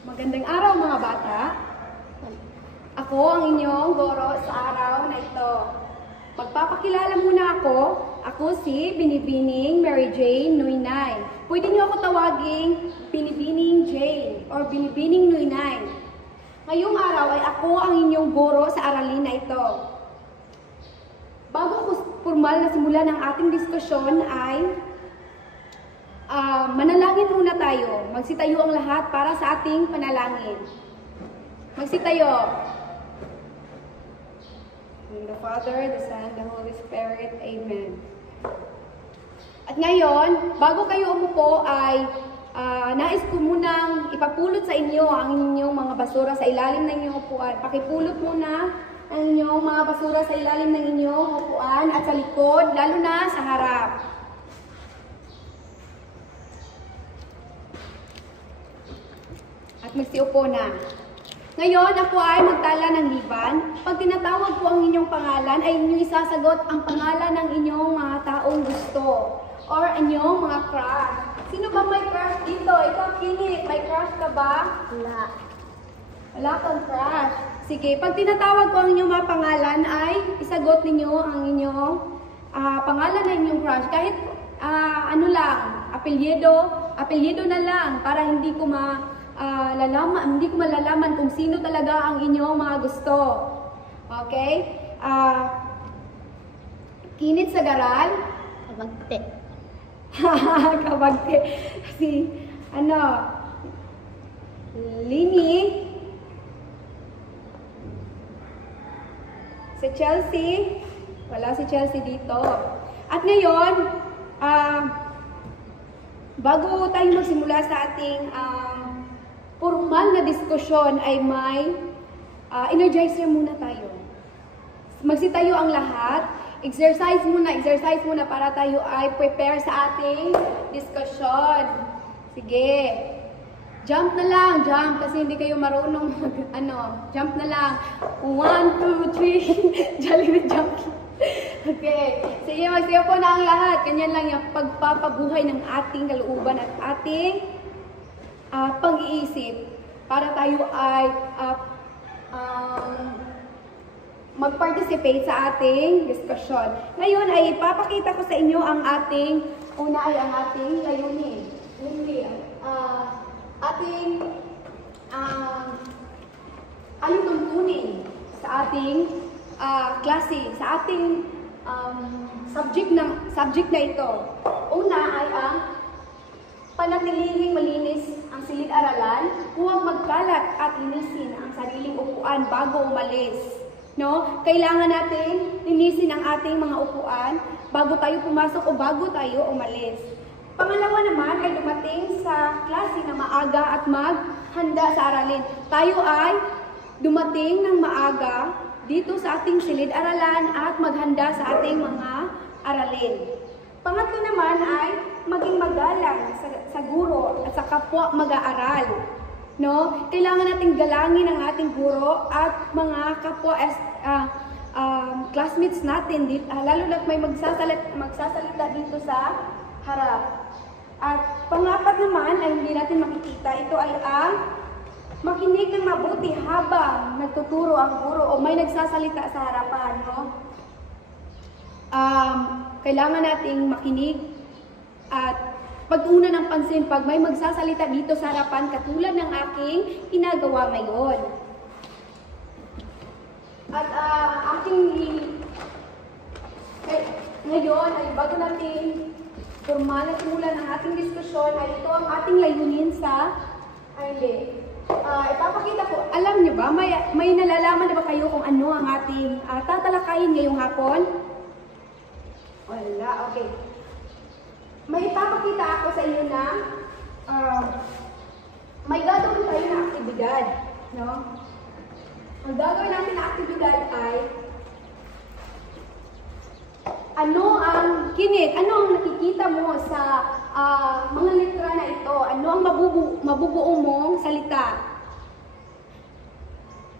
Magandang araw mga bata. Ako ang inyong guro sa araw na ito. Magpapakilala muna ako. Ako si Binibining Mary Jane Nuynay. Pwede niyo ako tawaging Binibining Jane or Binibining Nuynay. Ngayong araw ay ako ang inyong guro sa aralin na ito. Bago ko formal na simulan ang ating diskusyon ay manalangin muna tayo. Magsitayo ang lahat para sa ating panalangin. Magsitayo. In the Father, the Son, the Holy Spirit. Amen. At ngayon, bago kayo umupo ay nais ko munang ipapulot sa inyo ang inyong mga basura sa ilalim ng inyong upuan. Pakipulot muna ang inyong mga basura sa ilalim ng inyong upuan at sa likod, lalo na sa harap. At magsiupo na. Ngayon, ako ay magtala ng liban. Pag tinatawag ko ang inyong pangalan, ay inyong isasagot ang pangalan ng inyong mga taong gusto or inyong mga crush. Sino ba may crush dito? Ikaw, Kinit, may crush ka ba? Wala. Wala kang crush. Sige, pag tinatawag ko ang inyong mga pangalan, ay isagot ninyo ang inyong pangalan ng inyong crush. Kahit ano lang, apelyido na lang para hindi ko malalaman kung sino talaga ang inyong mga gusto. Okay? Kinit sa garal. Kabagte. Kabagte. Si, Lini. Si Chelsea. Wala si Chelsea dito. At ngayon, bago tayo magsimula sa ating formal na diskusyon ay may energizer muna tayo. Magsitayo ang lahat. Exercise muna para tayo ay prepare sa ating diskusyon. Sige. Jump na lang, jump kasi hindi kayo marunong jump na lang. 1, 2, 3. Jollibee jump. Okay. Sige, magsiyo po na ang lahat. Ganyan lang yung pagpapabuhay ng ating kalooban at ating pag-iisip para tayo ay mag-participate sa ating diskusyon. Ngayon ay ipapakita ko sa inyo ang ating layunin. Ating anong tuntunin sa ating klase, sa ating subject na ito. Una ay ang panatilihing malinis ang silid-aralan, huwag magkalat at linisin ang sariling upuan bago umalis. No? Kailangan natin linisin ang ating mga upuan bago tayo pumasok o bago tayo umalis. Pangalawa naman ay dumating sa klase na maaga at maghanda sa aralin. Tayo ay dumating ng maaga dito sa ating silid-aralan at maghanda sa ating mga aralin. Pangatlo naman ay maging magalang sa guro at sa kapwa mag-aaral. No? Kailangan nating galangin ang ating guro at mga kapwa classmates natin, lalo na may magsasalita dito sa harap. At pangapat naman ay hindi natin makikita, ito ay ang makinig ng mabuti habang nagtuturo ang guro o may nagsasalita sa harapan. No? Kailangan nating makinig at pag-una ng pansin pag may magsasalita dito sa harapan katulad ng aking ginagawa ngayon. At ngayon ay bago natin formal na simulan ang ating diskusyon ay ito ang ating layunin sa aralin. Ipapakita ko, alam niyo ba, may nalalaman na ba kayo kung ano ang ating tatalakayin ngayong hapon? Wala, okay. May ipapakita ako sa inyo na may gagawin tayo na aktibidad. No? Ang gagawin natin na aktibidad ay ano ang nakikita mo sa mga litra na ito? Ano ang mabubuo mong salita?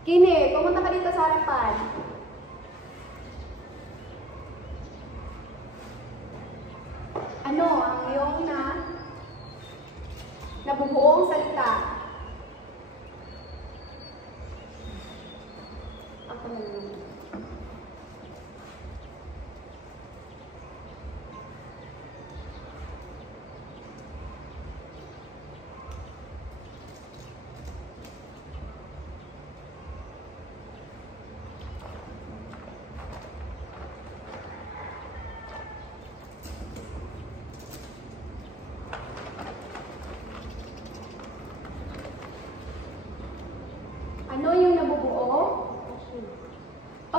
Kini, pumunta ka dito sa harapan. Ano ang iyong nabubuong salita?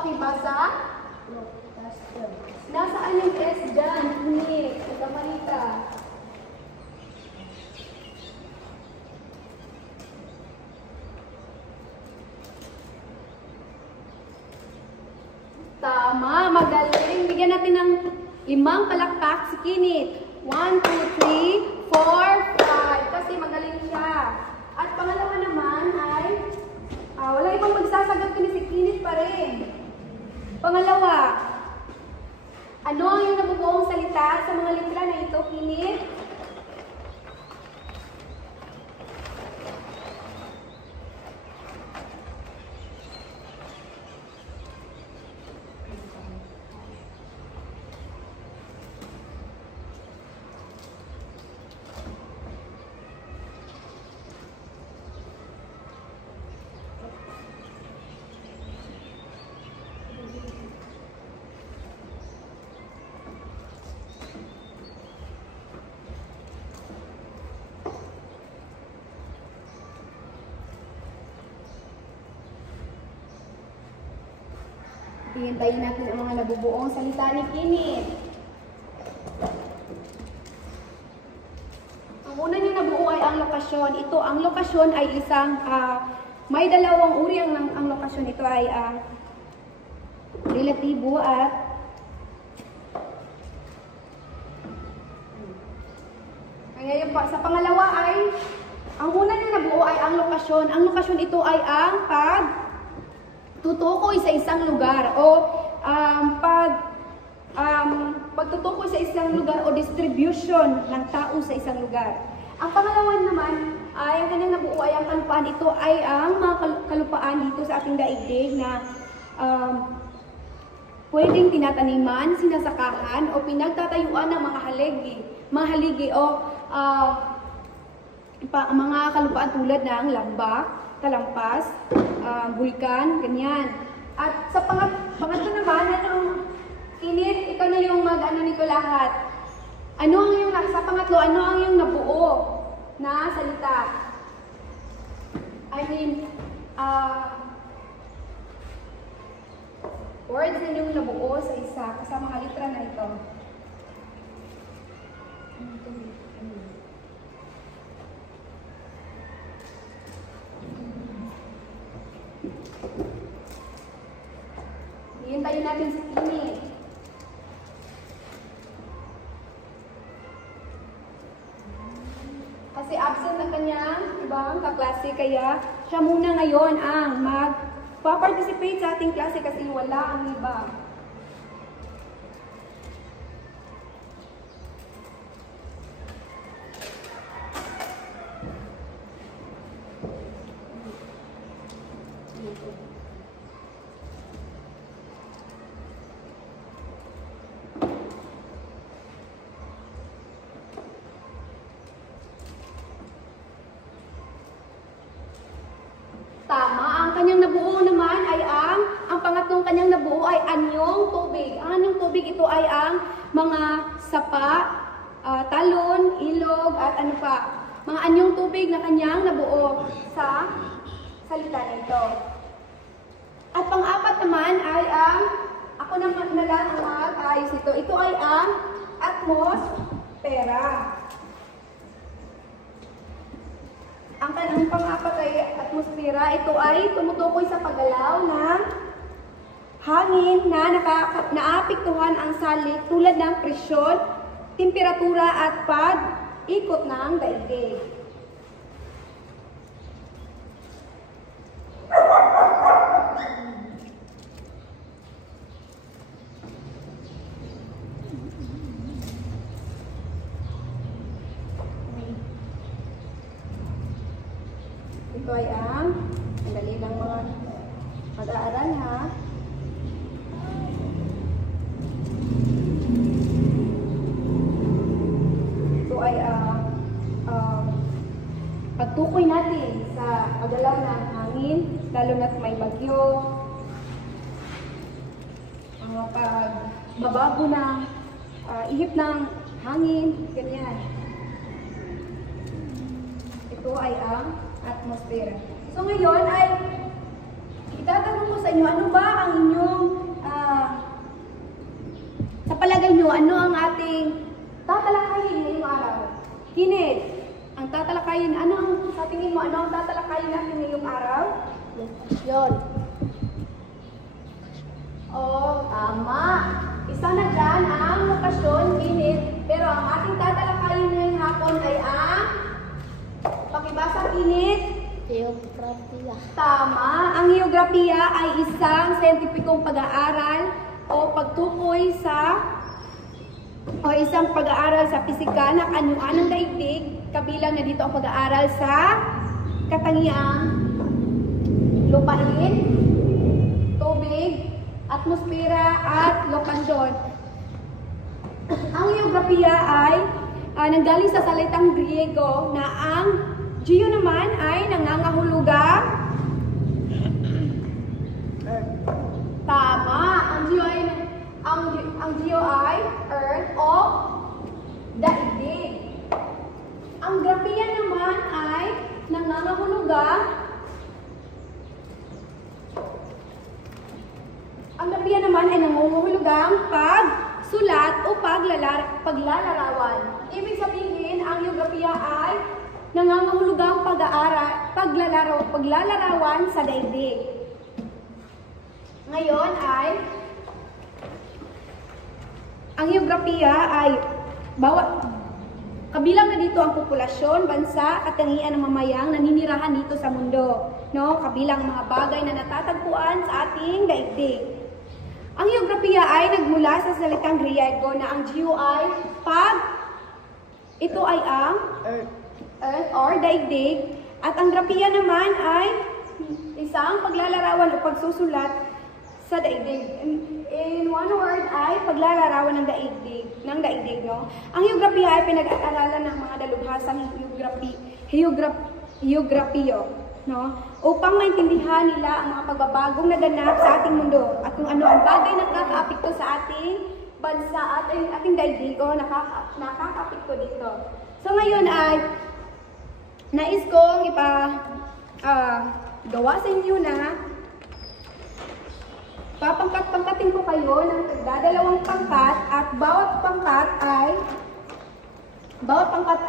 pakibasa? Nasaan yung S dyan? Init. Kamalita. Tama, magaling. Bigyan natin ng 5 palakpak si Kinit. 1, 2, 3, 4, 5. Kasi magaling siya. At pangalawa naman ay, wala ibang magsasagot kundi si Kinit pa rin. Pangalawa, ano ang yung nabubuong salita sa mga litra na ito, Kinit? Hihintayin natin ang mga nabubuong salita ni Kinit. Ang una niyang nabuo ay ang lokasyon. Ito, ang lokasyon ay isang, may dalawang uri ang lokasyon. Ito ay relatibo at ngayon pa, sa pangalawa ay, ang una niyang nabuo ay ang lokasyon. Ang lokasyon ito ay ang tutukoy sa isang lugar o pagtutukoy sa isang lugar o distribution ng tao sa isang lugar. Ang pangalawa naman ay ang kanyang nabuo ay ang kalupaan. Ito ay ang mga kalupaan dito sa ating daigdig na pwedeng tinataniman, sinasakahan o pinagtatayuan ng mga haligi o mga kalupaan tulad ng lambak, talampas, bulkan, ganyan. At sa pangatlo naman, Kinit, ikaw na yung mag-ano nito lahat. Sa pangatlo, ano ang yung nabuo na salita? I mean, words na yung nabuo sa isa, kasama mga litra na ito. Hihintayin natin si Kinit. Kasi absent na kanyang ibang kaklase, kaya siya muna ngayon ang mag-participate sa ating klase kasi wala ang iba. Tama, ang kanyang nabuo naman ay ang pangatlong kanyang nabuo ay anyong tubig. Ang anyong tubig ito ay ang mga sapa, talon, ilog, at ano pa. Mga anyong tubig na kanyang nabuo sa salita nito. At pang-apat naman ay ako naman na lang ang mag-ayos nito. Ito ay ang atmosfera. Ang pang-apat ay atmosfera. Ito ay tumutukoy sa paggalaw ng hangin na naapektuhan ang salik tulad ng presyon, temperatura at pag-ikot ng daigdig. Ito ay ang dali lang mga mag-aaral ha. Ito ay pagtukoy natin sa paggalaw ng hangin, lalo na't may bagyo, pagbabago ng ihip ng hangin, ganyan. Ito ay ang atmosphere. So ngayon ay itatanong ko sa inyo, ano ba ang inyong ano ang ating tatalakayin ngayong araw? Kinid, ang tatalakayin, sa tingin mo, ano ang tatalakayin natin ngayong araw? Yon. Oh, tama. Isa na dyan ang lokasyon, kinid, pero ang ating tatalakayin ngayong hapon ay ang pakibasa, kinid. Geographiya. Tama. Ang geografiya ay isang siyentipikong pag-aaral o pagtukoy isang pag-aaral sa pisika ng anyuan ng daigdig, kabilang na dito ang pag-aaral sa katangiang lupain, tubig, atmosfera at lokasyon. Ang geografiya ay nanggaling sa salitang Griego na ang geo naman ay nangangahulugang tama. Ang geo ay earth o daigdig. Ang grafiya naman ay nangangahulugang pagsulat o paglalarawan. Ibig sabihin, ang geografiya ay nangangahulugang paglalarawan sa daigdig. Ngayon ay ang geografiya ay kabilang na dito ang populasyon, bansa, at katangian ng mamayang naninirahan dito sa mundo, no? Kabilang mga bagay na natatagpuan sa ating daigdig. Ang geografiya ay nagmula sa salitang Griego na ang geo ay ito ay ang earth or daigdig, at ang grafiya naman ay isang paglalarawan o pagsusulat sa daigdig. In one word ay paglalarawan ng daigdig, no? Ang geografiya ay pinag-aaralan ng mga dalubhasang geografiyo, no? Upang maintindihan nila ang mga pagbabagong naganap sa ating mundo at kung ano ang bagay na nakakaapekto sa ating bansa at ating daigdig o nakakaapekto dito. So ngayon ay nais kong gawa sa inyo na papangkat-pangkatin ko kayo ng tagdadalawang pangkat at bawat pangkat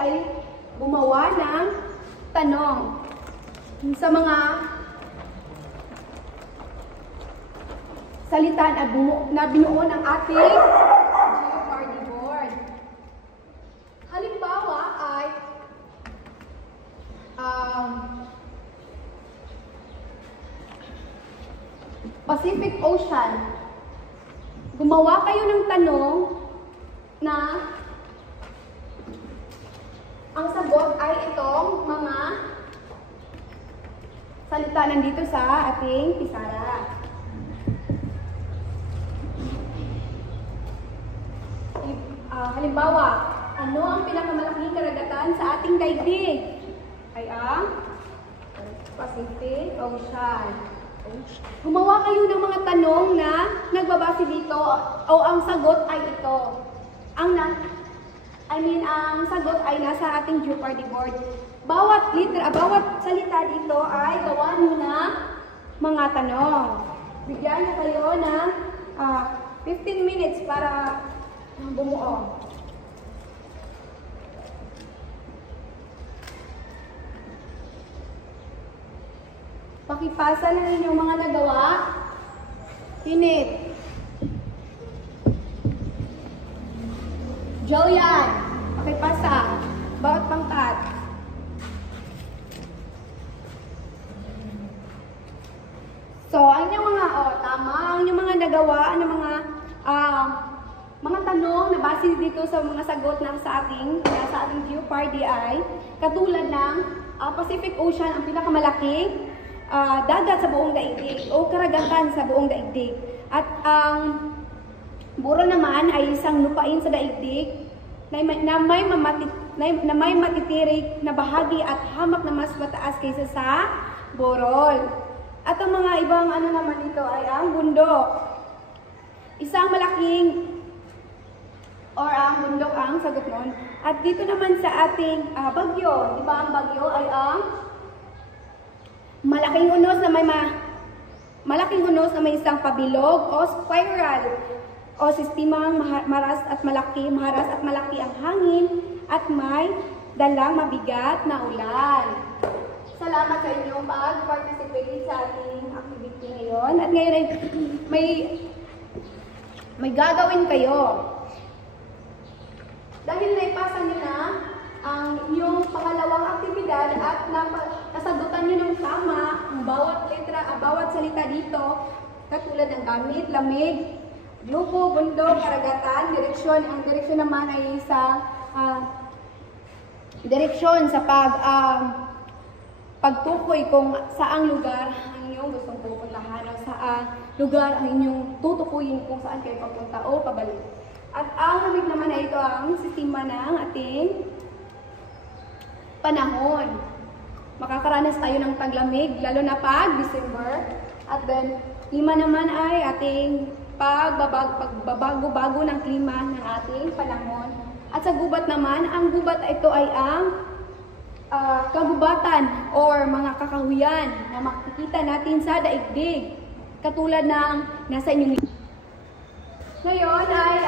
ay gumawa ng tanong sa mga salita na binuo ng ating Jeopardy board. Halimbawa ay Pacific Ocean. Gumawa kayo ng tanong na ang sagot ay itong mga salita nandito sa ating pisara. Halimbawa, ano ang pinakamalaking karagatan sa ating daigdig? Ay ang Pacific Ocean. Gumawa kayo ng mga tanong na nagbabase dito o ang sagot ay ito. Ang sagot ay nasa ating Jeopardy board. Bawat salita dito ay gawa nyo ng mga tanong. Bigyan nyo kayo ng 15 minutes para bumuo. Pakipasa ng inyong mga nagawa. Hinit. Jolian. Pakipasa. Bawat pangkat. So, ang inyong mga, tama, ang inyong mga nagawa, mga tanong na base dito sa mga sagot na sa ating Jeopardy ay katulad ng Pacific Ocean, ang pinakamalaking dagat sa buong daigdig o karagatan sa buong daigdig. At ang buro naman ay isang lupain sa daigdig na may matitirik na bahagi at hamak na mas mataas kaysa sa burol. At ang mga ibang naman dito ay ang bundok. Isang malaking ang bundok ang sagot nun. At dito naman sa ating bagyo, di ba ang bagyo ay ang malaking unos na may isang pabilog o spiral o sistemang maharas at malaki ang hangin at may dalang mabigat na ulan. Salamat sa inyong pag-participate sa ating activity ngayon. At ngayon ay may gagawin kayo. Dahil naipasa niyo na ang inyong pangalawang aktibidad at nasagutan niyo ng tama ang bawat letra, bawat salita dito, katulad ng gamit, lamig, grupo, bundok, karagatan, direksyon. Ang direksyon naman ay sa direksyon sa pagtukoy kung saang lugar ang inyong gustong pupuntahan o saang lugar ang inyong tutukuyin kung saan kayo papunta o pabalik. At ang lamig naman ay ito ang sistema ng ating panahon. Makakaranas tayo ng taglamig, lalo na pag December. At then, klima naman ay ating pagbabago-bago ng klima ng ating panahon. At sa gubat naman, ang gubat ito ay ang kagubatan or mga kakahuyan na makikita natin sa daigdig. Katulad ng nasa inyong ngayon ay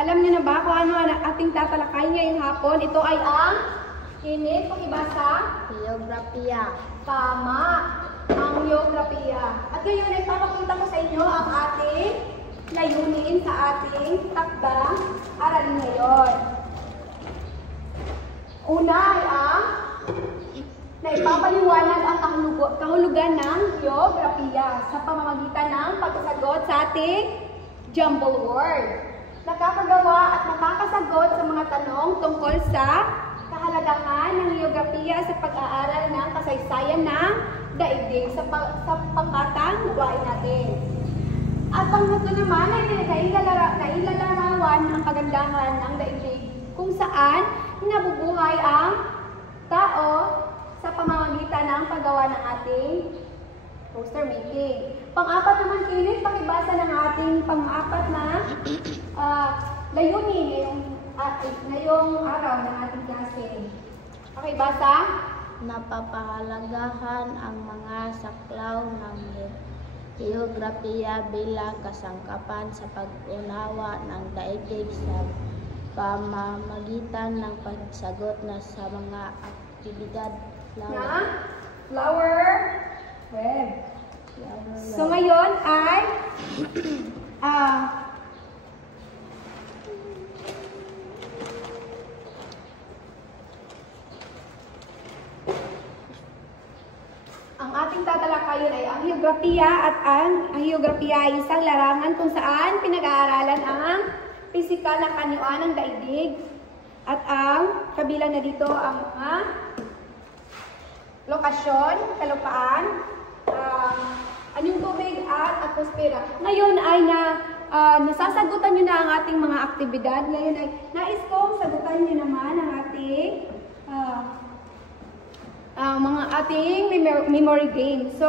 alam niyo na ba kung ano ang ating tatalakay ngayong hapon? Ito ay ang init, pakibasa? Geografiya. Tama, ang geografiya. At ngayon ay papakita ko sa inyo ang ating layunin sa ating takdang aralin ngayon. Una ay ang naipapaliwanag ang kahulugan ng geografiya sa pamamagitan ng pagsasagot sa ating jumble word. Nakakagawa at nakakasagot sa mga tanong tungkol sa kahalagahan ng geografiya sa pag-aaral ng kasaysayan ng daigdig sa pangkatang gawain natin. At pangatlo naman ay nailalarawan ang kagandahan ng daigdig kung saan nabubuhay ang tao sa pamamagitan ng paggawa ng ating poster making. Pang-apat naman, Kilit, pakibasa ng ating pang-apat na layunin ngayong araw ng ating klase. Pakibasa? Napapahalagahan ang mga saklaw ng geografiya bilang kasangkapan sa pag-unawa ng daigdig sa pamamagitan ng pagsagot na sa mga aktibidad flower web. So ngayon ay ang ating tatalakayin ay ang geografiya at ang geografiya ay isang larangan kung saan pinag-aaralan ang pisikal na kanyuan ng daigdig at ang kabilang na dito ang mga lokasyon, kalupaan, anyong tubig at atmosfera. Ngayon ay nasasagutan nyo na ang ating mga aktibidad. Ngayon ay nais kong sagutan nyo naman ang ating mga ating memory game. So,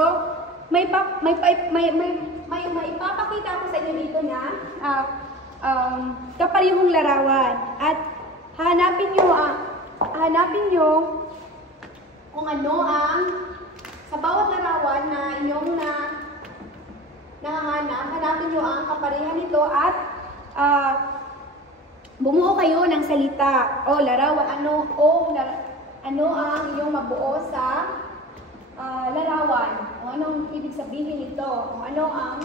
may ipapakita ko sa inyo dito na kaparehong larawan at hanapin nyo kung ano ang sa bawat larawan na inyong nahahanap, hanapin nyo ang kaparehan nito at bumuo kayo ng salita o larawan. Ano ang iyong mabuo sa larawan? O anong ibig sabihin nito? O ano ang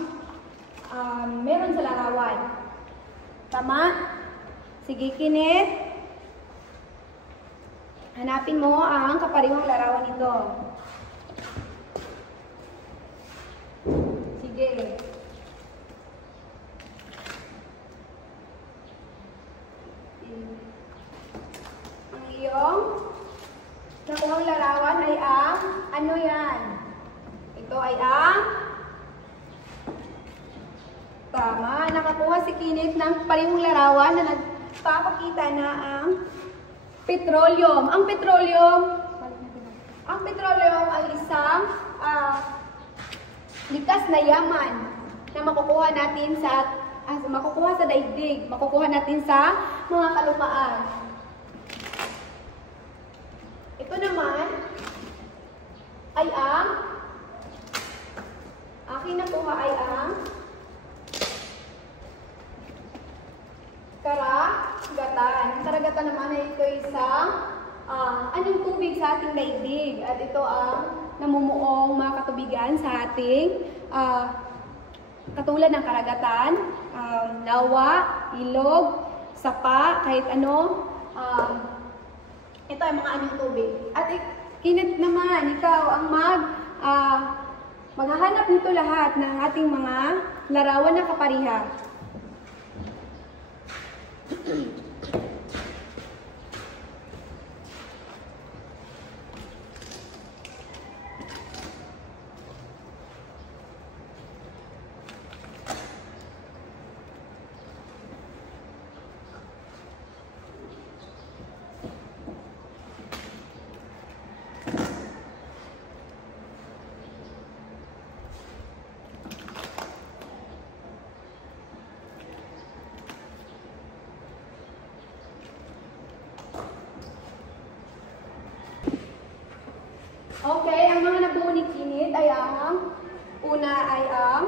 meron sa larawan? Tama? Sige, Kenneth. Hanapin mo ang kaparehong larawan nito. Sige. Ang iyong nakuhang larawan ay ang ano yan? Ito ay ang tama. Nakakuha si Kenneth ng parehong larawan na nagpapakita na ang petroleum. Ang petroleum ay isang likas na yaman na makukuha natin sa daigdig, makukuha natin sa mga kalupaan. Ito naman ay ang aking nakuha ay ang anyong tubig sa ating daigdig. At ito ang namumuong mga katubigan sa ating katulad ng karagatan, lawa, ilog, sapa, kahit ano. Ito ay mga anyong tubig. At kinit naman, ikaw ang maghahanap nito lahat ng ating mga larawan na kapariha. Okay, ang mga nabuo ni Kinit ay ang una ay ang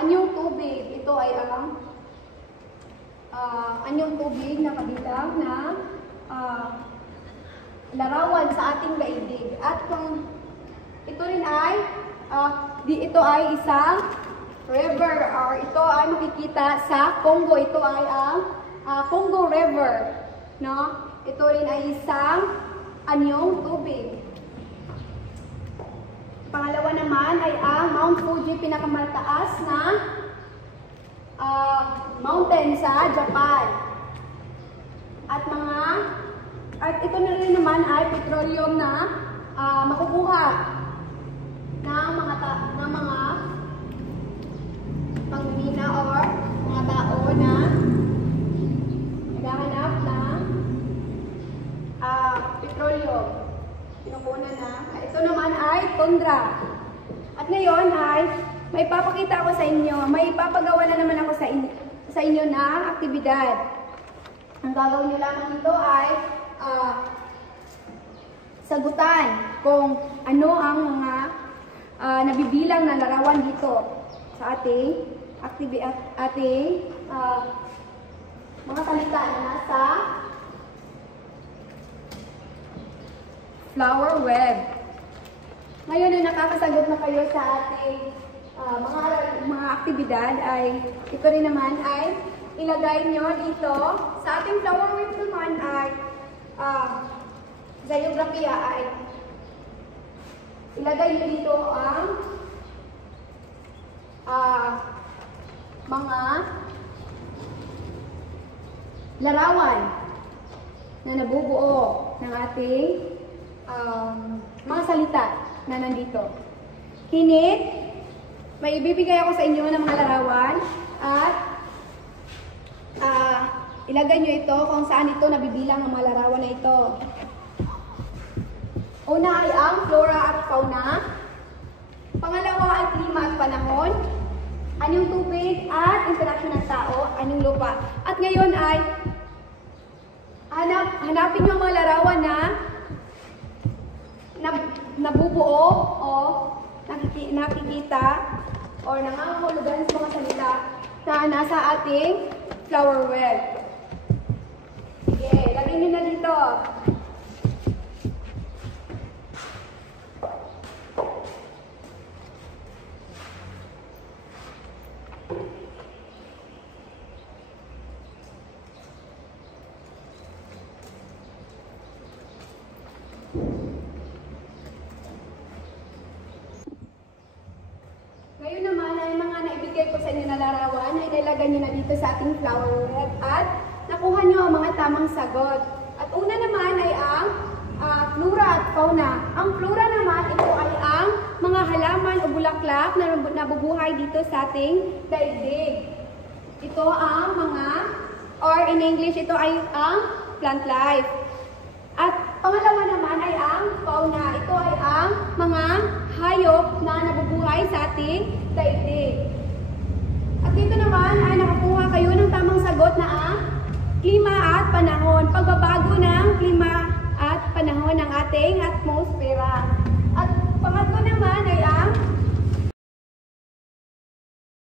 anyong tubig. Ito ay ang anyong tubig na kabilang na larawan sa ating daigdig. At kung ito rin ay ito ay isang river, or ito ay makikita sa Congo. Ito ay ang Congo River, no? Ito rin ay isang anyong tubig. Pangalawa naman ay ang Mount Fuji, pinakamataas na mountain sa Japan. At ito na rin naman ay petroleum na makukuha ng mga pangmina or mga tao na naghahanap ng petroleum. Pinukuna na. Ito naman ay tundra. At ngayon ay may papakita ako sa inyo, may papagawa na naman ako sa inyo na aktibidad. Ang gagawin nyo lamang dito ay sagutan kung ano ang mga nabibilang na larawan dito sa ating mga salita na nasa flower web. Ngayon na nakakasagot na kayo sa ating mga aktibidad, ay ito rin naman ay ilagay nyo dito. Sa ating flower web naman ay geography ay ilagay nyo dito ang mga larawan na nabubuo ng ating mga salita na nandito. Kinit, may ibibigay ako sa inyo ng mga larawan at ilagay nyo ito kung saan ito nabibilang ang mga larawan na ito. Una ay ang flora at fauna. Pangalawa ay klima at panahon. Anyong tubig at interaksyon ng tao. Anyong lupa. At ngayon ay hanapin nyo ang mga larawan na nabubuo o nakikita o nangangahulugan sa mga salita na nasa ating flower web. Sige, lagay nyo na dito. Ngayon naman ay mga naibigay ko sa inyo na larawan ay nilagay nyo na dito sa ating flower web at nakuha nyo ang mga tamang sagot. At una naman ay ang flora at fauna. Ang flora naman, ito ay ang mga halaman o bulaklak na nabubuhay dito sa ating daigdig. Ito ang mga, or in English, ito ay ang plant life. At pangalawa naman ay ang fauna. Ito ay ang mga hayop na nabubuhay sa ating daigdig. At dito naman ay nakakuha kayo ng tamang sagot na ang klima at panahon.